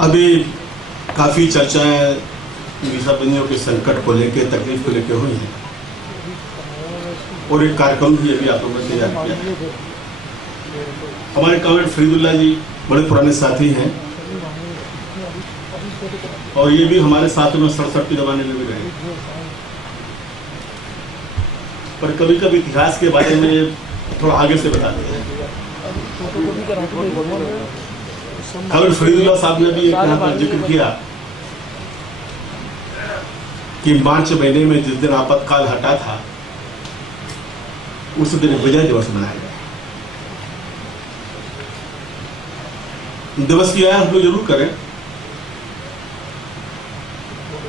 अभी काफ़ी चर्चाएं वीज़ा बंदियों के संकट को लेकर, तकलीफ को लेकर हुई है और एक कार्यक्रम भी अभी आप लोगों ने तैयार किया है। हमारे कॉमरेड फरीदुल्ला जी बड़े पुराने साथी हैं और ये भी हमारे साथ में 67 के जमाने में भी रहे, पर कभी कभी इतिहास के बारे में थोड़ा आगे से बताते हैं। कॉमरेड फरीदुल्ला साहब ने भी यहाँ पर जिक्र किया कि मार्च महीने में जिस दिन आपातकाल हटा था उस दिन विजय दिवस मनाया गया। दिवस की आया हम लोग जरूर करें,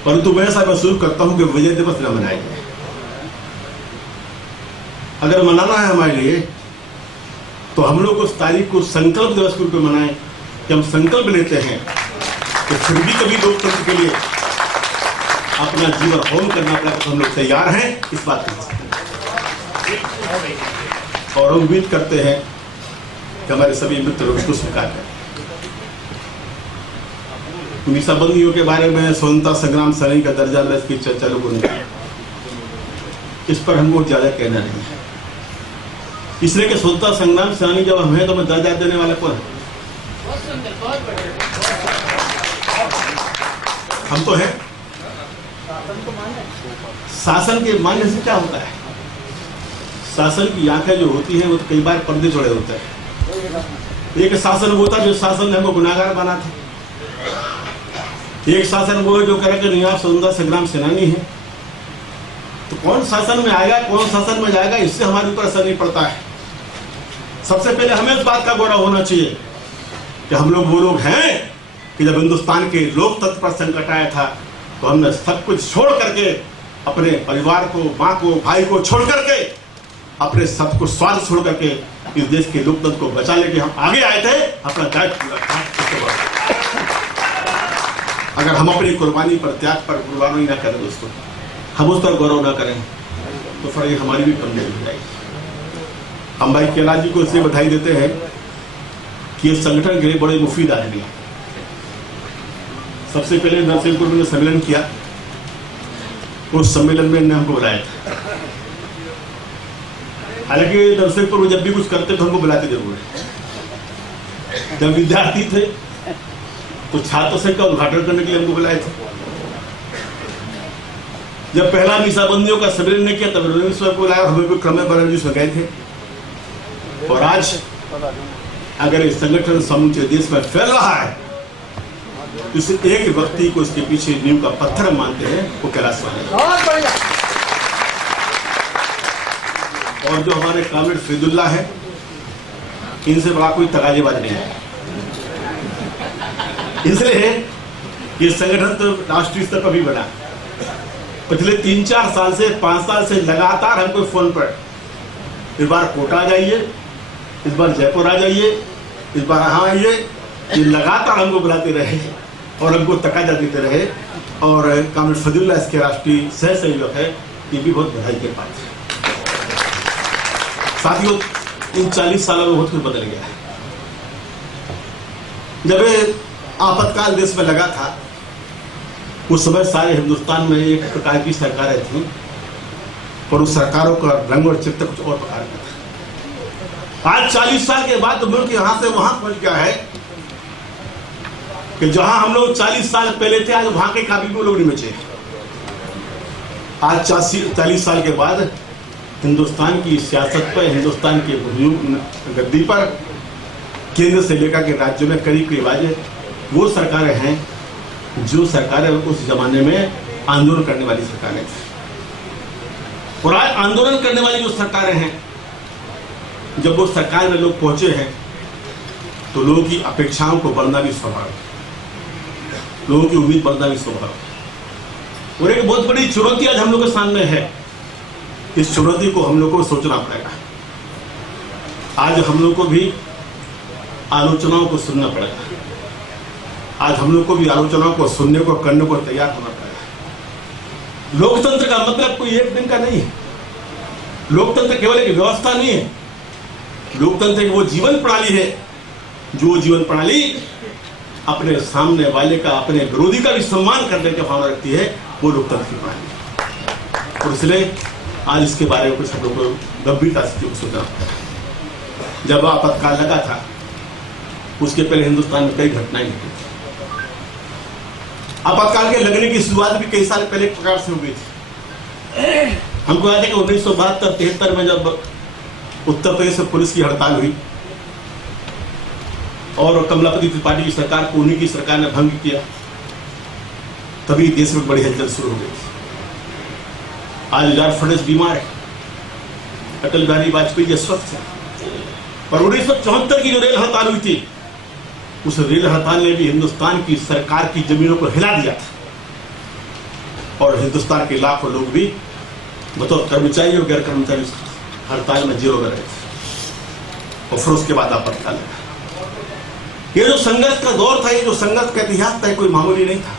परंतु मैं ऐसा महसूस करता हूं कि विजय दिवस न मनाया जाए। अगर मनाना है हमारे लिए तो हम लोग उस तारीख को संकल्प दिवस के रूप में मनाएं कि हम संकल्प लेते हैं कि फिर भी कभी लोकतंत्र के लिए अपना जीवन होम करना पड़ेगा तो हम लोग तैयार हैं इस बात के। और हम उम्मीद करते हैं कि हमारे सभी मित्र लोग इसको स्वीकार करें। मीसाबंदियों के बारे में स्वतंत्रता संग्राम सेनानी का दर्जा में इसकी चर्चा लोगों ने की, इस पर हमको ज्यादा कहना नहीं है, इसलिए कि स्वतंत्रता संग्राम सेनानी जब हम हैं तो हमें दर्जा देने वाला कौन है? हम तो हैं। शासन के मान्य से क्या होता है? शासन की आंखें जो होती हैं वो तो कई बार पर्दे छोड़े होते हैं। एक शासन वो था जो शासन ने हमको गुनाहगार बना था, एक शासन वो जो कह कि नहीं आप स्वतंत्रता संग्राम सेनानी है। तो कौन शासन में आएगा कौन शासन में जाएगा इससे हमारे ऊपर असर नहीं पड़ता है। सबसे पहले हमें इस बात का गौरव होना चाहिए कि हम लोग वो लोग हैं कि जब हिंदुस्तान के लोकतंत्र पर संकट आया था तो हमने सब कुछ छोड़ करके अपने परिवार को, माँ को, भाई को छोड़ करके, अपने सब कुछ स्वार्थ छोड़ करके इस देश के लोकतंत्र को बचा लेके हम आगे आए थे, अपना दायित्व पूरा था। अगर हम अपनी कुर्बानी पर, त्याग पर कुर्बानी ना करें दोस्तों, हम उस पर गौरव ना करें तो फिर ये हमारी भी कमजोरी हो जाएगी। हम भाई कैलाश जी को इसलिए बधाई देते हैं कि इस संगठन के लिए बड़े मुफीद आदमी हैं। सबसे पहले नरसिंहपुर में सम्मेलन किया, उस सम्मेलन में हमको बुलाया था। हालांकि नरसिंहपुर में जब भी कुछ करते तो हमको बुलाते जरूर है। जब विद्यार्थी थे तो छात्र संघ का उद्घाटन करने के लिए हमको बुलाए थे। जब पहला मीसाबंदियों का सम्मेलन ने किया तब रविंद्र स्वामी को बुलाया, हमें भी क्रम बनर्जी से गए थे। और आज अगर इस संगठन समूचे देश में फैल रहा है तो इस एक व्यक्ति को इसके पीछे नींव का पत्थर मानते हैं, वो कैलाश वाले। और जो हमारे कॉमरेड फरीदुल्ला है, इनसे बड़ा कोई तगाजेबाज नहीं है। इसलिए ये संगठन तो राष्ट्रीय स्तर पर भी बना। पिछले 3-4 साल से 5 साल से लगातार हमको फोन पर इस बार कोटा आ जाइए, इस बार जयपुर आ जाइए, इस बार यहाँ आइए, ये लगातार हमको बुलाते रहे और हमको तकाजा देते रहे। और कॉमरेड फरीदुल्ला इसके राष्ट्रीय सह संयोजक है, ये भी बहुत बधाई के पात्र है। साथियों, इन 40 सालों में बहुत कुछ बदल गया है। जब आपातकाल देश में लगा था उस समय सारे हिंदुस्तान में एक प्रकार की सरकारें थी, पर उस सरकारों का रंग और चित्र कुछ और प्रकार का था। आज 40 साल के बाद तो मुल्क यहां से वहां पहुंच गया है कि जहां हम लोग 40 साल पहले थे आज वहां के काबिल को लोग नहीं बचे। आज 40 साल के बाद हिंदुस्तान की सियासत पर, हिंदुस्तान के गद्दी पर केंद्र से लेकर के राज्यों में करीब करीब आज वो सरकारें हैं जो सरकारें उस जमाने में आंदोलन करने वाली सरकारें थी। और आज आंदोलन करने वाली जो सरकारें हैं, जब वो सरकार में लोग पहुंचे हैं तो लोगों की अपेक्षाओं को बढ़ना भी स्वभाव, लोगों की उम्मीद बढ़ना भी स्वभाव। और एक बहुत बड़ी चुनौती आज हम लोग के सामने है। इस चुनौती को हम लोग को सोचना पड़ेगा। आज हम लोग को भी आलोचनाओं को सुनना पड़ेगा। आज हम लोग को भी आलोचनाओं को सुनने को, करने को तैयार होना पड़ेगा। लोकतंत्र का मतलब कोई एक दिन का नहीं है। लोकतंत्र केवल एक व्यवस्था नहीं है। लोकतंत्र एक वो जीवन प्रणाली है जो जीवन प्रणाली अपने सामने वाले का, अपने विरोधी का भी सम्मान करने की भावना रखती है, वो लोकतंत्र की प्रणाली है। और इसलिए आज इसके बारे में कुछ हम लोग को गंभीरता से सोचना पड़ता है। जब आपातकाल लगा था उसके पहले हिंदुस्तान में कई घटनाएं घटी। आपातकाल के लगने की शुरुआत भी कई साल पहले एक प्रकार से हो गई थी। हमको याद है कि 1972-73 में जब उत्तर प्रदेश में पुलिस की हड़ताल हुई और कमलापति त्रिपाठी की सरकार को उन्हीं की सरकार ने भंग किया, तभी देश में बड़ी हलचल शुरू हो गई थी। आज यार फडणवीस बीमार है, अटल बिहारी वाजपेयी अस्वस्थ है, पर 1974 की जो रेल हड़ताल हुई थी, उस रेल हड़ताल ने भी हिंदुस्तान की सरकार की जमीनों को हिला दिया था और हिंदुस्तान के लाखों लोग भी बतौर कर्मचारी और गैर कर्मचारी हड़ताल में जेलों में रहे थे। और फिर उसके बाद आपातकाल लगा। ये जो संघर्ष का दौर था, ये जो संघर्ष का इतिहास था, कोई मामूली नहीं था।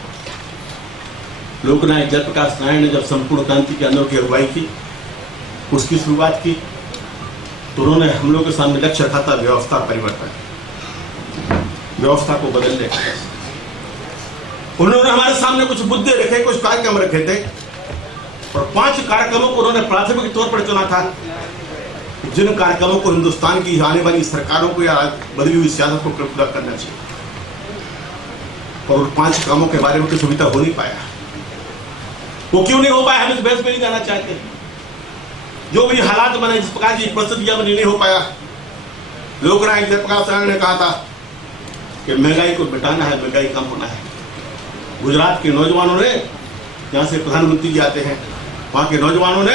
लोकनायक जयप्रकाश नारायण ने जब संपूर्ण क्रांति के आंदोलन की अगुवाई की, उसकी शुरुआत की, तो उन्होंने हम लोग के सामने लक्ष्य रखा था व्यवस्था परिवर्तन, व्यवस्था को बदलने का। उन्होंने हमारे सामने कुछ मुद्दे रखे, कुछ कार्यक्रम रखे थे और 5 कार्यक्रमों को उन्होंने प्राथमिक तौर पर चुना था, जिन कार्यक्रमों को हिंदुस्तान की आने वाली सरकारों को या बदली हुई सियासत को पूरा करना चाहिए। और उन 5 कामों के बारे में कुछ अभी तक हो नहीं पाया। वो क्यों नहीं हो पाया, हम इस बहस में नहीं जाना चाहते। जो भी हालात बने, जिस प्रकार की परिस्थितियां बनी, नहीं हो पाया। लोकनायक जयप्रकाश नारायण ने कहा था कि महंगाई को मिटाना है, महंगाई कम होना है। गुजरात के नौजवानों ने, जहां से प्रधानमंत्री जी आते हैं, वहां के नौजवानों ने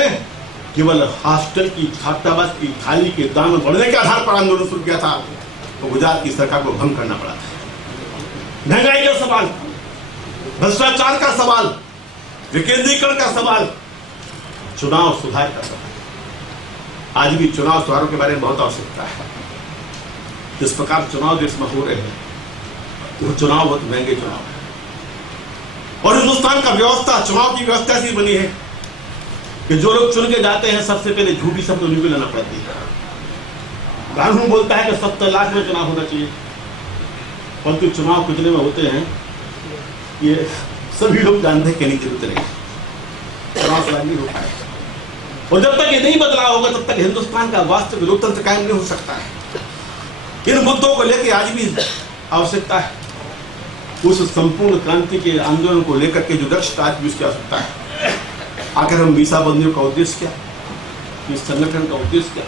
केवल हॉस्टल की छात्रावास की थाली के दाम बढ़ने के आधार पर आंदोलन शुरू किया था, तो गुजरात की सरकार को भंग करना पड़ा था। महंगाई का सवाल, भ्रष्टाचार का सवाल, विकेंद्रीकरण का सवाल, चुनाव सुधार का सवाल। आज भी चुनाव सुधारों के बारे में बहुत आवश्यकता है। जिस प्रकार चुनाव देश में हो रहे हैं, वो चुनाव बहुत महंगे चुनाव है। और हिंदुस्तान का व्यवस्था, चुनाव की व्यवस्था ऐसी बनी है कि जो लोग चुन के जाते हैं, सबसे पहले झूठी शब्द उन्हीं को लेना पड़ती है। कानून बोलता है कि 70 लाख में चुनाव होना चाहिए, परंतु चुनाव कितने में होते हैं ये सभी लोग जानते हैं, कहने की जरूरत नहीं। चुनाव सुधार नहीं हो पाए, और जब तक ये नहीं बदलाव होगा तब तक हिंदुस्तान का वास्तविक लोकतंत्र कायम नहीं हो सकता है। इन मुद्दों को लेकर आज भी आवश्यकता है। उस संपूर्ण क्रांति के आंदोलन को लेकर के जो दक्षता आज भी उसकी आवश्यकता है। आखिर हम मीसाबंदियों का उद्देश्य क्या, इस संगठन का उद्देश्य क्या,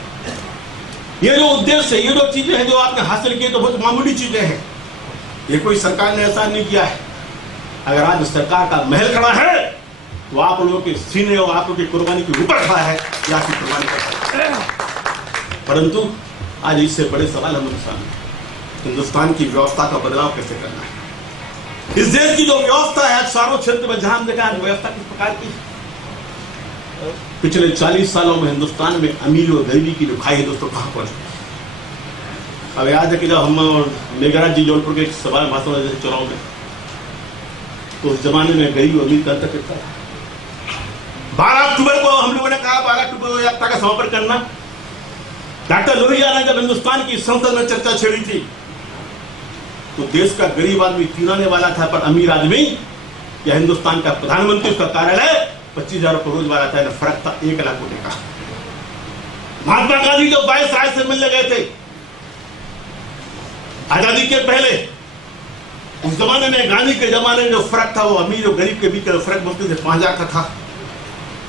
ये जो उद्देश्य है, ये जो चीजें हैं जो आपने हासिल की, तो बहुत मामूली चीजें हैं। ये कोई सरकार ने ऐसा नहीं किया है। अगर आज सरकार का महल खड़ा है तो आप लोगों के सीने और आप लोगों की कुर्बानी के ऊपर खड़ा है, या आपकी कुर्बानी करता है। परंतु आज इससे बड़े सवाल हमारे सामने, हिंदुस्तान की व्यवस्था का बदलाव कैसे करना है। इस देश की जो व्यवस्था है, चारों क्षेत्र में जहां हमने कहा व्यवस्था किस प्रकार की, पिछले 40 सालों में हिंदुस्तान में अमीर और गरीबी की जो खाई है दोस्तों कहां पहुंच गई। अब याद है कि जब हम और मेघराज जी जौनपुर के सवाल भाषण जैसे चुनाव में, तो उस जमाने में गरीब और अमीर का अंतर कितना था। 12 अक्टूबर को हम लोगों ने कहा 12 अक्टूबर को यात्रा का समापन करना। डॉक्टर लोहिया ने जब हिंदुस्तान की संसद में चर्चा छेड़ी थी, तो देश का गरीब आदमी तीनाने वाला था, पर अमीर आदमी या हिंदुस्तान का प्रधानमंत्री, उसका कार्यालय 25,000 रुपये रोज वाला था, फर्क था 1 लाख कोटी का। महात्मा गांधी जो 22 राय से मिलने गए थे आजादी के पहले, उस जमाने में, गांधी के जमाने में जो फर्क था वो अमीर और गरीब के बीच का फर्क मुश्किल से 5,000 का था।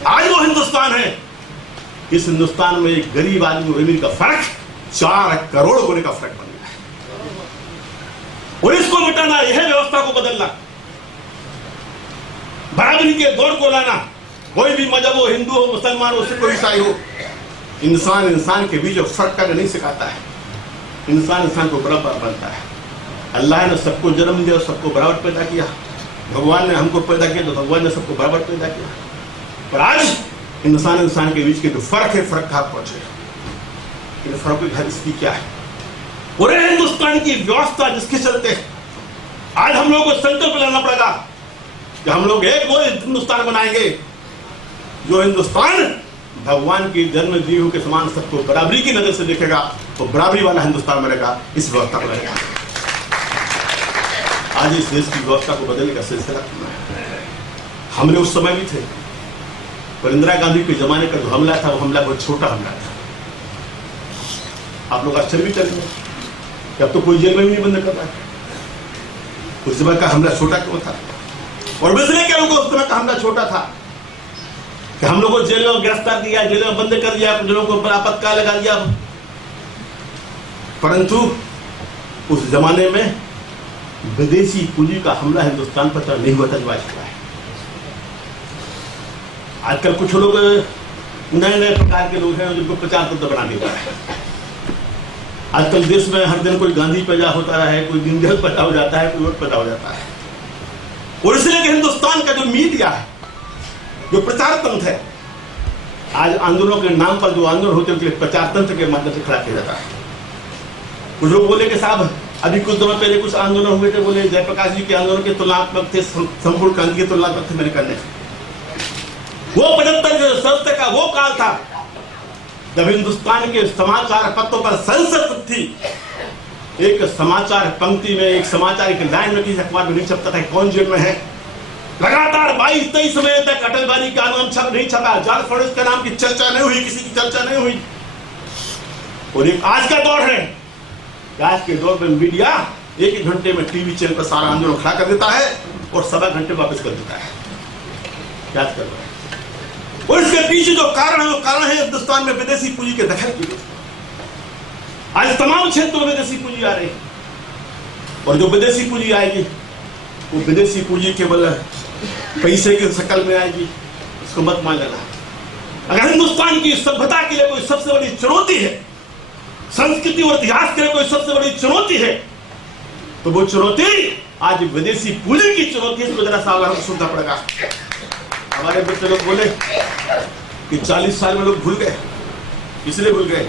आज वो हिंदुस्तान है, इस हिंदुस्तान में एक गरीब आदमी और अमीर का फर्क 4 करोड़ होने का फर्क बन गया है। और इसको मिटाना, यह व्यवस्था को बदलना, बराबरी के दौर को लाना। कोई भी मजहब हो, हिंदू हो, मुसलमान हो, सिख हो, ईसाई हो, इंसान इंसान के बीच फर्क करना नहीं सिखाता है। इंसान इंसान को बराबर बनता है। अल्लाह ने सबको जन्म दिया, सबको बराबर पैदा किया। भगवान ने हमको पैदा किया तो भगवान ने सबको बराबर पैदा किया। पर आज इंसान इंसान के बीच के जो फर्क है, फर्क कहां पहुंचे। इन फर्क की इसकी क्या है। पूरे हिंदुस्तान की व्यवस्था जिसके चलते आज हम लोगों को संकल्प लेना पड़ेगा कि हम लोग एक वो हिंदुस्तान बनाएंगे जो हिंदुस्तान भगवान की जन्म जीव के समान सबको बराबरी की नजर से देखेगा, तो बराबरी वाला हिंदुस्तान बनेगा। इस व्यवस्था को लेगा आज इस देश की व्यवस्था को बदलने का सिलसिला हमने उस समय भी थे, पर इंदिरा गांधी के जमाने का जो हमला था वो हमला बहुत छोटा हमला था। आप लोग आश्चर्य भी करेंगे कि अब तो कोई जेल में भी नहीं बंद कर रहा है। उस समय का हमला छोटा क्यों था? और बचने के लोगों को उस समय का हमला छोटा था कि हम लोगों को जेल में गिरफ्तार किया, जेल में बंद कर दिया, कुछ लोगों को आपातकाल लगा दिया। परंतु उस जमाने में विदेशी पूंजी का हमला हिंदुस्तान पर तो नहीं हुआ था जो आज हुआ है। आजकल कुछ लोग नए नए प्रकार के लोग हैं जिनको प्रचार तंत्र बना देता है। आजकल देश में हर दिन कोई गांधी पैदा होता है, कोई दीनदयाल पैदा हो जाता है, कोई और पैदा हो जाता है। और इसलिए कि हिंदुस्तान का जो मीडिया है, जो प्रचार तंत्र है, आज आंदोलनों के नाम पर जो आंदोलन होते हैं उसके प्रचार तंत्र के माध्यम से खड़ा किया जाता है। कुछ लोग बोले कि साहब अभी कुछ दिनों पहले कुछ आंदोलन हुए थे, बोले जयप्रकाश जी के आंदोलन के तुलनात्मक थे, संपूर्ण क्रांति के तुलनात्मक थे। मैंने करने वो 75 का वो काल था जब हिंदुस्तान के समाचार पत्रों पर संसद थी। एक समाचार पंक्ति में, एक समाचार एक लाइन में किसी अखबार में नहीं छपता था कौन जेल में है। लगातार 22-23 महीने तक अटल बिहारी का नाम नहीं छपा, जॉर्ज फर्नांडिस के नाम की चर्चा नहीं हुई, किसी की चर्चा नहीं हुई। और एक आज का दौर है, आज के दौर में मीडिया एक घंटे में टीवी चैनल पर सारा आंदोलन खड़ा कर देता है और सवा घंटे वापस कर देता है। क्या कर रहा है? और इसके पीछे जो कारण है वो कारण है हिंदुस्तान में विदेशी पूंजी के दखल की। आज तमाम क्षेत्रों में विदेशी पूंजी आ रही है और जो विदेशी पूंजी आएगी वो विदेशी पूंजी केवल पैसे की शक्ल में आएगी, इसको मत मान लेना। अगर हिंदुस्तान की सभ्यता के लिए कोई सबसे बड़ी चुनौती है, संस्कृति और इतिहास के लिए कोई सबसे बड़ी चुनौती है, तो वो चुनौती आज विदेशी पूंजी की चुनौती है। इसको जरा सावधान सुनना पड़ेगा। हमारे बच्चे लोग बोले कि 40 साल में लोग भूल गए, इसलिए भूल गए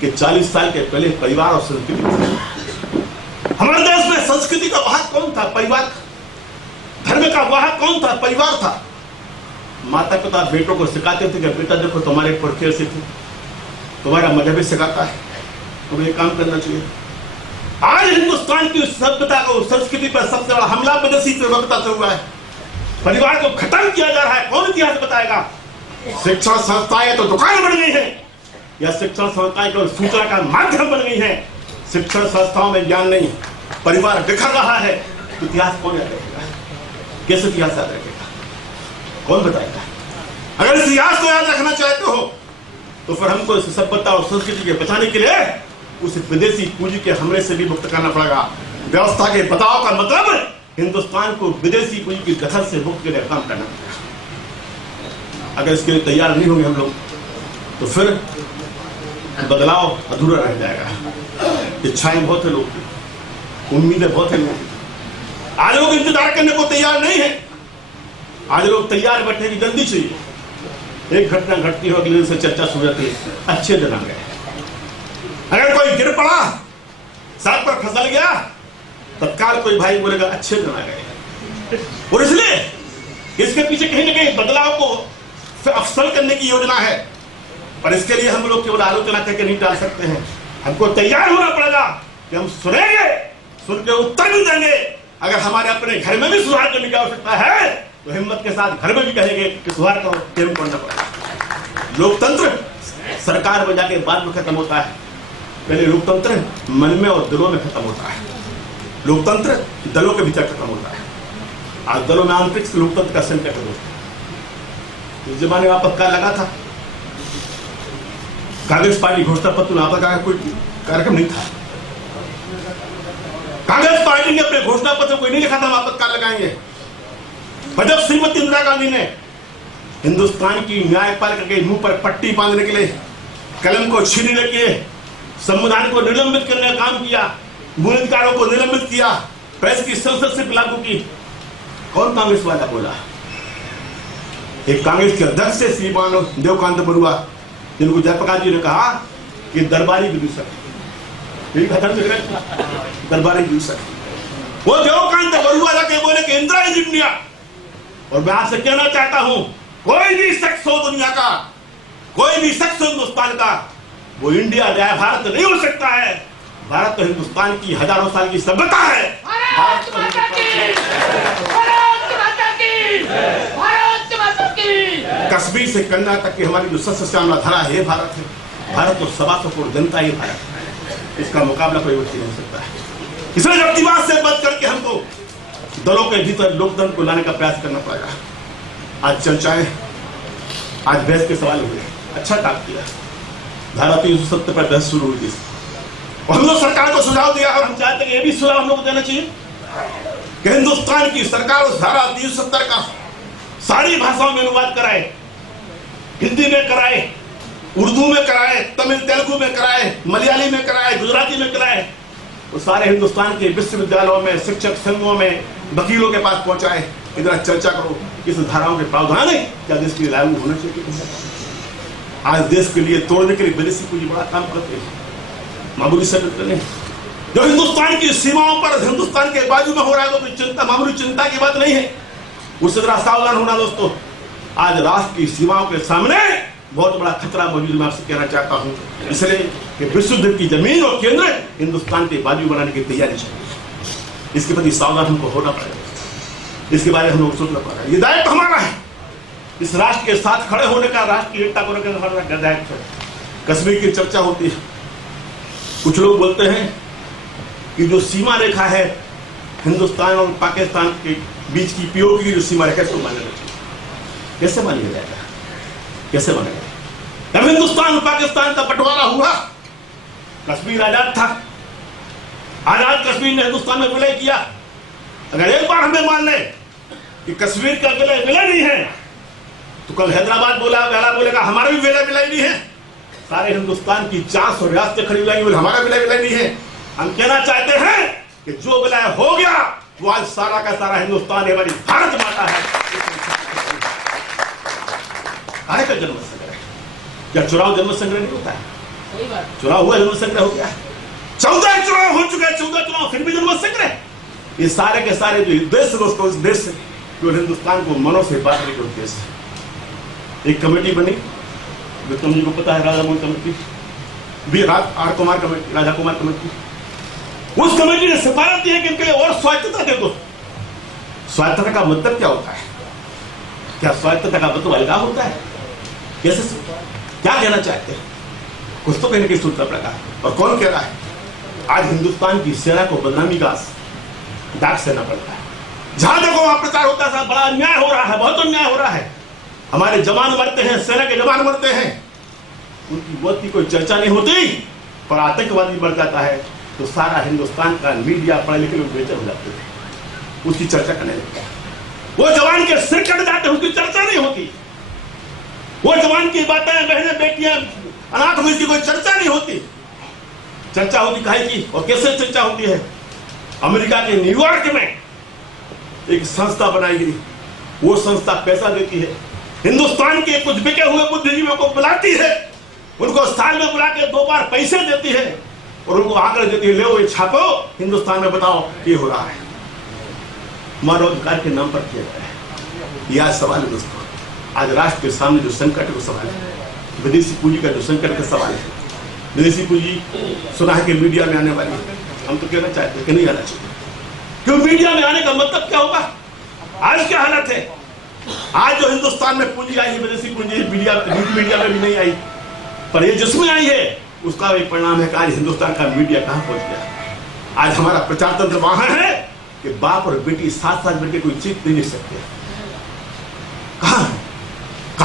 कि 40 साल के पहले परिवार और संस्कृति थी। हमारे देश में संस्कृति का वाहक कौन था? परिवार। धर्म का वाहक कौन था? परिवार था। माता पिता बेटों को सिखाते थे कि बेटा देखो तुम्हारे पुरखे से थे, तुम्हारा मजहब सिखाता है, तुम्हें काम करना चाहिए। आज हिंदुस्तान की सभ्यता को, संस्कृति पर सबसे बड़ा हमला विदेशी सभ्यता से हुआ है। परिवार को खत्म किया जा रहा है। कौन इतिहास बताएगा? शिक्षण संस्थाएं तो दुकान बन गई है, या शिक्षण संस्थाएं तो सूचना का माध्यम बन गई है। शिक्षण संस्थाओं में ज्ञान नहीं, परिवार बिखर रहा है। इतिहास कौन याद रखेगा? कैसे इतिहास याद रखेगा? कौन बताएगा? अगर इस इतिहास को याद रखना चाहते हो तो फिर हमको इस सभ्यता और संस्कृति के बचाने के लिए उस विदेशी पूंजी के हमले से भी मुक्त करना पड़ेगा। व्यवस्था के बचाव का मतलब हिंदुस्तान को विदेशी पूंजी की दखल से मुक्त के लिए काम करना पड़ेगा। अगर इसके लिए तैयार नहीं होंगे हम लोग तो फिर बदलाव अधूरा रह जाएगा। इच्छाएं बहुत है लोग की, उम्मीदें बहुत है लोग की। आज लोग इंतजार करने को तैयार नहीं है। आज लोग तैयार बैठने की जल्दी चाहिए। एक घटना घटती हो, अगले दिन से चर्चा शुरू होती है, अच्छे दिन आ गए। अगर कोई गिर पड़ा, सड़क पर फिसल गया, तत्काल कोई भाई बोलेगा अच्छे दिन आ गए। और इसलिए इसके पीछे कहीं ना कहीं बदलाव को अफसल करने की योजना है। पर इसके लिए हम लोग केवल आलोचना करके नहीं डाल सकते हैं। हमको तैयार होना पड़ेगा कि हम सुनेंगे, सुन के उत्तर भी देंगे। अगर हमारे अपने घर में भी सुधार करने की आवश्यकता है तो हिम्मत के साथ घर में भी कहेंगे कि सुधार करो, तेल करना पड़ेगा। लोकतंत्र सरकार में जाके बाद में खत्म होता है। पहले लोकतंत्र मन में और दिलों में खत्म होता है। लोकतंत्र दलों के भीतर खत्म होता है। आज दलों में आंतरिक लोकतंत्र का संकट है। इस जमाने में आपातकाल लगा था, कांग्रेस पार्टी घोषणा पत्र में आपातकाल का कोई कार्यक्रम नहीं था। कांग्रेस पार्टी ने अपने घोषणा पत्र कोई नहीं लिखा था हम आपातकाल लगाएंगे। पर जब श्रीमती इंदिरा गांधी ने हिंदुस्तान की न्यायपालिका के मुंह पर पट्टी बांधने के लिए कलम को छीनने के, संविधान को निलंबित करने का काम किया, मूल अधिकारों को निलंबित किया, प्रेस की सेंसरशिप लागू की, कौन कांग्रेस वाला बोला? एक कांग्रेस के अध्यक्ष से श्रीमान देवकांत बरुआ, जिनको जयप्रकाश जी ने कहा कि दरबारी विदूषक, दरबारी विदूषक, वो देवकांत बरुआ जाके बोले कि इंदिरा इज इंडिया। और मैं आपसे कहना चाहता हूं, कोई भी शख्स हो दुनिया का, कोई भी शख्स हो हिंदुस्तान का, वो इंडिया या भारत नहीं हो सकता है। भारत तो हिंदुस्तान की हजारों साल की सभ्यता है। भारत कश्मीर से कन्या तक की हमारी जो सस्य श्यामला धरा है, ये भारत है। भारत तो 700 करोड़ जनता ही भारत है, इसका मुकाबला कोई व्यक्ति नहीं हो सकता है। इसलिए व्यक्तिवाद से बच करके हमको दलों के भीतर लोकतंत्र को लाने का प्रयास करना पड़ेगा। आज चर्चाएं, आज बहस के सवाल हुए, अच्छा काम किया। धारा 370 पर बहस शुरू हुई थी और हम लोग सरकार को सुझाव दिया और हम चाहते हैं कि ये भी सुझाव हम लोग को देना चाहिए कि हिंदुस्तान की सरकार उस धारा 370 का सारी भाषाओं में अनुवाद कराए, हिंदी में कराए, उर्दू में कराए, तमिल तेलुगु में कराए, मलयाली में कराए, गुजराती में कराए, वो सारे हिंदुस्तान के विश्वविद्यालयों में, शिक्षक संघों में, वकीलों के पास पहुंचाए। इधर चर्चा करो इस धाराओं के प्रावधान है क्या देश के लिए लागू होना चाहिए। आज देश के लिए तोड़ने के लिए विदेशी पूंजी बड़ा काम करते हैं, मामूली से नहीं। जो हिंदुस्तान की सीमाओं पर हिंदुस्तान के बाजू में हो रहा है तो चिंता, मामूली चिंता की बात नहीं है, उससे जरा सावधान होना दोस्तों। आज राष्ट्र की सीमाओं के सामने बहुत बड़ा खतरा मौजूद, मैं आपसे कहना चाहता हूं। इसलिए कि विश्व युद्ध की जमीन और केंद्र हिंदुस्तान के बाजू बनाने की तैयारी चाहिए। इसके प्रति सावधान हमको होना पड़ेगा, इसके बारे में हम लोग सोचना पड़ेगा। ये दायित्व हमारा है, इस राष्ट्र के साथ खड़े होने का, राष्ट्र की एकता को रखने का हमारा दायित्व है। कश्मीर की चर्चा होती है, कुछ लोग बोलते हैं कि जो सीमा रेखा है हिंदुस्तान और पाकिस्तान के बीच की पीओके की जो सीमा रेखा है, कैसे मानिए जाएगा, कैसे मानेगा? जब हिंदुस्तान और पाकिस्तान का बंटवारा हुआ, कश्मीर आजाद था, आजाद कश्मीर ने हिंदुस्तान में विलय किया। अगर एक बार हमें मान ले कि कश्मीर का विलय नहीं है, तो कल हैदराबाद बोलेगा हमारा भी विलय नहीं है। सारे हिंदुस्तान की 400 रियासतें खड़ी लाएंगी, बोले हमारा विलय नहीं है। हम कहना चाहते हैं कि जो विलय हो गया वो आज सारा का सारा हिंदुस्तान हमारी भारत माता है। काहे का जन्म संग्रह? क्या चुनाव जन्म संग्रह नहीं होता है? चुनाव हुआ, जन्म संग्रह हो गया। 14 चुनाव हो चुके हैं, 14 चुनाव फिर भी जन्म संग्रह। ये सारे के सारे जो उद्देश्य दोस्तों, इस देश जो हिंदुस्तान को मनों से बांटने के उद्देश्य। एक कमेटी बनी, विक्रम जी को पता है, राजा मोहन कमेटी, राजा कुमार कमेटी। उस कमेटी ने सिफारिश दी है कि इनके लिए और स्वायत्तता दे दो। स्वायत्तता का मतलब क्या होता है? क्या स्वायत्तता का मतलब अलगाव होता है? कैसे, क्या कहना चाहते हैं? कुछ तो कहने की सूचना पड़ेगा। और कौन कह रहा है? आज हिंदुस्तान की सेना को बदनामी का दाग सहना पड़ता है। जहां देखो वहां प्रचार होता है, बड़ा अन्याय हो रहा है, बहुत अन्याय हो रहा है, हमारे जवान मरते हैं, सेना के जवान मरते हैं, उनकी मौत की कोई चर्चा नहीं होती। पर आतंकवादी मर जाता है तो सारा हिंदुस्तान का मीडिया, पढ़े लिखे लोग बेचैन हो जाते हैं, उसकी चर्चा करने लगता है। वो जवान के सिर कट जाते हैं, उसकी चर्चा नहीं होती। वो जवान की बातें, बहनें बेटियां अनाथ हुई, की कोई चर्चा नहीं होती। चर्चा होती काहे की और कैसे चर्चा होती है? अमेरिका के न्यूयॉर्क में एक संस्था बनाई गई, वो संस्था पैसा देती है, हिंदुस्तान के कुछ बिके हुए बुद्धिजीवियों को बुलाती है, उनको साल में बुला के 2 बार पैसे देती है और उनको आकर देती है, ले वो छापो, हिंदुस्तान में बताओ ये हो रहा है। मानवाधिकार के नाम पर किया गया है। यह सवाल है दोस्तों, आज राष्ट्र के सामने जो संकट का सवाल है, विदेशी पूंजी का जो संकट का सवाल है। विदेशी पूंजी सुना है कि मीडिया में आने वाली है, हम तो कहना चाहते हैं कि नहीं आना चाहिए। क्यों? मीडिया में आने का मतलब क्या होगा? आज क्या हालत है? आज जो हिंदुस्तान में पूंजी आई है, विदेशी पूंजी मीडिया में भी नहीं आई, पर ये जिसमें आई है उसका एक परिणाम है कि आज हिंदुस्तान का मीडिया कहां पहुंच गया। आज हमारा प्रचार तंत्र वहां है कि बाप और बेटी साथ साथ बैठे कोई चीज नहीं सकते। कहां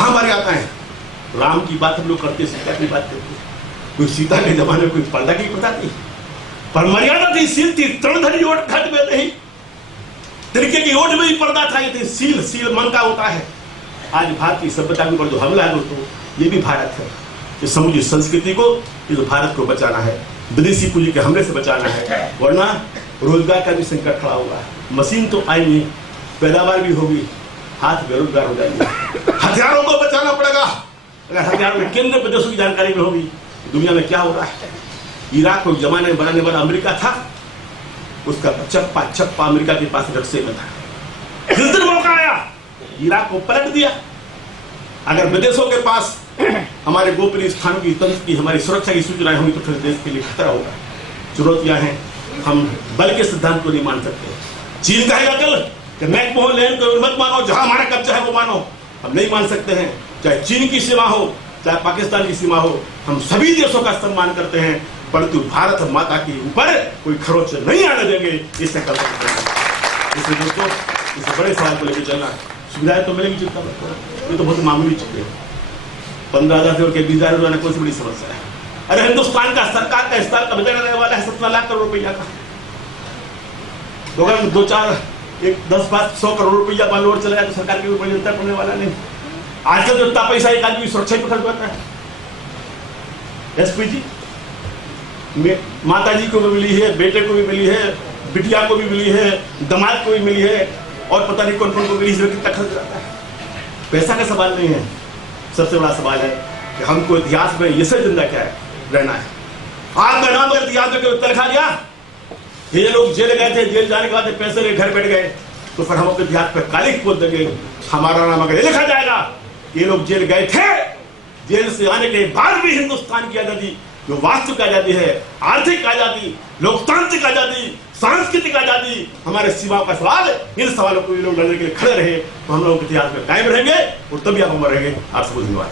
हमारी आता है? राम की बात हम लोग करते, सीता की बात करते, कोई सीता के जमाने में कोई पर्दा की प्रथा थी, पर मर्यादा थी, सील थी, तृणधरी ओट घट में नहीं, तिनके की ओट में ही पर्दा था। ये सील मन का होता है। आज भारतीय सभ्यता के ऊपर जो हमला है दोस्तों, ये भी भारत है। इस समूची संस्कृति को, ये जो भारत को बचाना है, विदेशी पूंजी के हमले से बचाना है, वरना रोजगार का भी संकट खड़ा हुआ है। मशीन तो आएंगी, पैदावार भी होगी, हाथ बेरोजगार हो जाएंगे। हथियारों को बचाना पड़ेगा। अगर हथियारों में केंद्र प्रदेशों की जानकारी में होगी, दुनिया में क्या हो रहा है। इराक को जमाने में बनाने वाला अमेरिका था, उसका चप्पा अमेरिका के पास रक्से में था। जिस दिन मौका आया, इराक को पलट दिया। अगर विदेशों के पास हमारे गोपनीय स्थानों की, तंत्र की, हमारी सुरक्षा की सूचनाएं होंगी तो फिर देश के लिए खतरा होगा। चुनौतियां हैं, हम बल के सिद्धांत को नहीं मान सकते। चीन कहेगा कल कि मैकमोहन लैंड को मत मानो, जहां हमारा कब्जा है वो मानो, हम नहीं मान सकते हैं। चाहे चीन की सीमा हो, चाहे पाकिस्तान की सीमा हो, हम सभी देशों का सम्मान करते हैं, परंतु भारत माता के ऊपर कोई खरोच नहीं आने देंगे, इससे कल इसलिए दोस्तों इस बड़े सवाल को लेकर चलना। सुविधाएं तो मिलेगी, चिंता मत करो, ये तो बहुत मामूली चीजें हैं। 15,000 से और 20,000 रुपये कौन सी बड़ी समस्या है। अरे हिंदुस्तान का सरकार का इस साल का बजट रहने वाला है 17 लाख करोड़ रुपया का, तो अगर 10-100 करोड़ रुपया मान लो और चला जाए तो सरकार के ऊपर नियंत्रण पड़ने वाला नहीं। आजकल जो इतना पैसा एक आदमी सुरक्षा ही खर्च होता है। एसपी जी माता जी को भी मिली है, बेटे को भी मिली है, बिटिया को भी मिली है, दामाद को भी मिली है, और पता नहीं कौन कौन को मिली, इसमें कितना खर्च जाता है। पैसा का सवाल नहीं है, सबसे बड़ा सवाल है कि हमको इतिहास में ये से जिंदा क्या है रहना है। आपका नाम अगर इतिहास में कोई तलखा दिया, ये लोग जेल गए थे, जेल जाने के बाद पैसे लेकर घर बैठ गए, तो फिर हम अपने इतिहास पर काली खोल देंगे। हमारा नाम अगर ये लिखा जाएगा ये लोग जेल गए थे, जेल से आने के बाद भी हिंदुस्तान की आजादी, जो वास्तविक आजादी है, आर्थिक आजादी, लोकतांत्रिक आजादी, सांस्कृतिक आजादी, हमारे सीमाओं का सवाल, इन सवालों को ये लोग लड़ने के लिए खड़े रहे, तो हम लोग इतिहास में कायम रहेंगे और तभी आप अमर रहेंगे। आप सबको धन्यवाद।